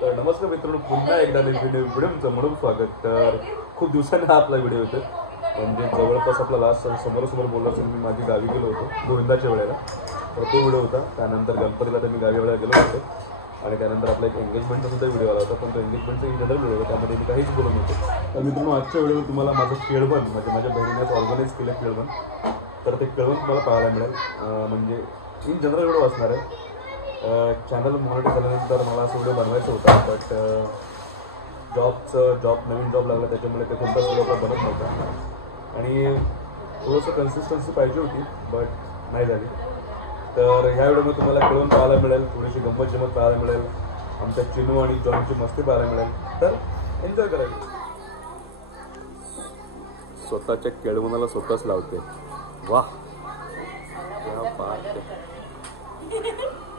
तर नमस्कार मित्रांनो, पुन्हा एकदा व्हिडिओचं म्हणून स्वागत. तर खूप दिवसांनी हा आपला व्हिडिओ होतो, म्हणजे जवळपास आपला लास्ट समोरासमोर बोलला असेल. मी माझी गावी गेलो होतो गोविंदाच्या वेळेला, तर तो व्हिडिओ होता. त्यानंतर गणपतीला तर मी गावी वेळेला गेलो होतो, आणि त्यानंतर आपला एक एंगेजमेंटचा सुद्धा व्हिडिओ आला होता. पण तो एंगेजमेंटचा इन जनरल व्हिडिओ होता, त्यामध्ये मी काहीच बोलत नव्हतो. तर मित्रांनो, आजच्या व्हिडिओ तुम्हाला माझं केळवण, म्हणजे माझ्या बहिणीने ऑर्गनाईज केलं केळवण, तर ते केळवण तुम्हाला पाहायला मिळेल. म्हणजे इन जनरल व्हिडिओ असणार आहे. चॅनल मॉनिटर झाल्यानंतर मला असं व्हिडिओ बनवायचा होता, बट नवीन जॉब लागला, त्याच्यामुळे ते कोणताच व्हिडिओ बनत नव्हता. आणि थोडंसं कन्सिस्टन्सी पाहिजे होती, बट नाही झाली. तर ह्या व्हिडिओमध्ये तुम्हाला केळवण पाहायला मिळेल, थोडीशी गंमत जमत पाहायला मिळेल, आमच्या चिनू आणि जॉनची मस्ती पाहायला मिळेल. तर एन्जॉय करायचं. स्वतःच्या केळवणाला स्वतःच लावते. वाह, क्या बात है.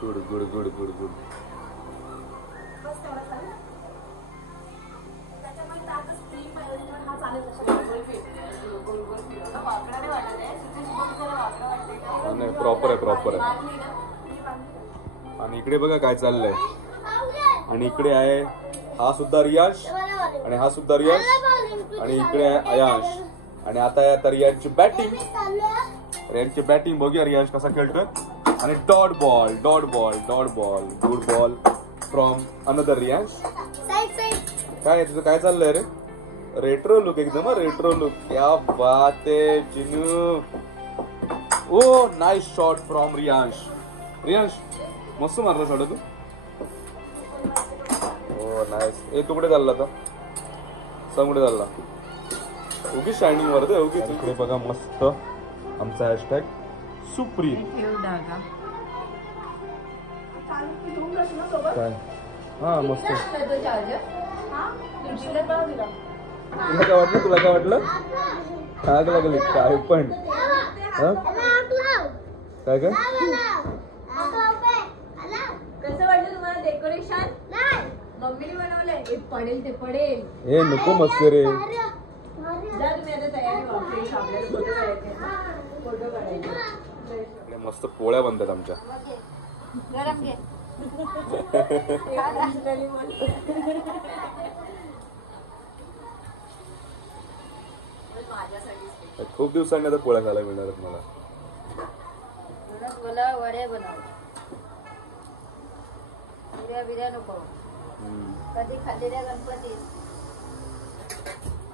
Good good good good good. नाही, प्रॉपर आहे. आणि इकडे बघा काय चाललंय. आणि इकडे आहे हा सुद्धा रियांश, आणि हा सुद्धा रियांश, आणि इकडे आहे अयांश. आणि आता आहे तर रियांशची बॅटिंग बघूया रियांश कसा खेळतोय. आणि dot ball, good ball from another Riyansh. काय तुझं काय चाललंय रे? रेट्रो लुक, एकदम रेट्रो लुक. क्या बात है चिनू. ओ नाइस शॉट फ्रॉम रियांश. मस्त मारला शॉट तू. ओ नाइस. ए तू कुठे चालला आता? कुठे चालला? उगीच शायनिंग वर दे उगीच. इकडे बघा मस्त आमचा हॅशटॅग सुप्रीम. काय हा मस्त. तुला काय वाटलं? आग लागली काय पण? काय काय कसं वाटलं तुम्हाला डेकोरेशन? मम्मीने बनवलंय. हे पडेल ते पडेल. हे नको मस्त रे. जा तुम्ही आता तयारी व्हा. आपल्याला फोटो काढायचे. मस्त पोळ्या बनतात आमच्या. गरम घे. खूप दिवसांनी आता पोळ्या खायला मिळणार आहेत मला. वडे बनव. बिर्या नको. कधी खाल्लेल्या गणपती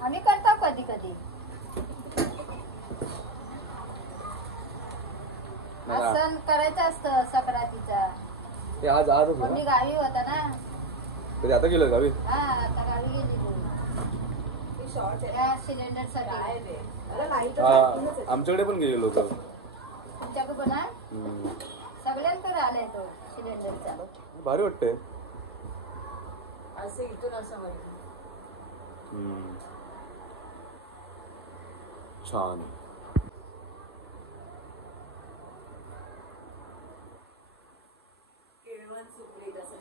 आम्ही करतो कधी कधी. असं करायचं असतं संक्रांतीचा. ते आज मी गावी होता ना. कधी आता गेलं गावी? हा आता गावी गेली. सिलेंडर साठी आमच्याकडे पण गेलेलो होतो. तुमच्याकडे पण आहे? सगळ्यांकडे आलाय तो सिलेंडरचा. भारी वाटतंय असं इथून असं वाटतं. छान. केळवण सुप्रीत असं.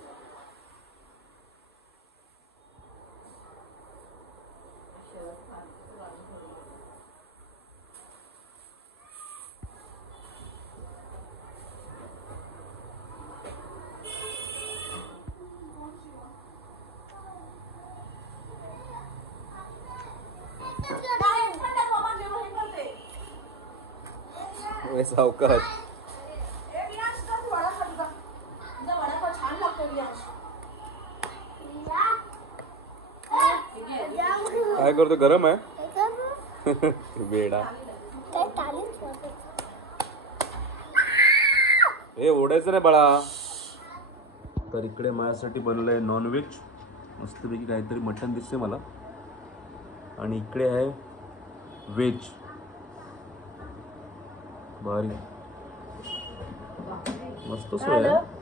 सावकाश. काय करतो? गरम आहे बेडा. हे ओढायचं नाही बाळा. तर इकडे माझ्यासाठी बनवलंय नॉनव्हेज मस्तपैकी काहीतरी मटण दिसते मला. आणि इकडे आहे व्हेज. भारी मस्त सोय आहे.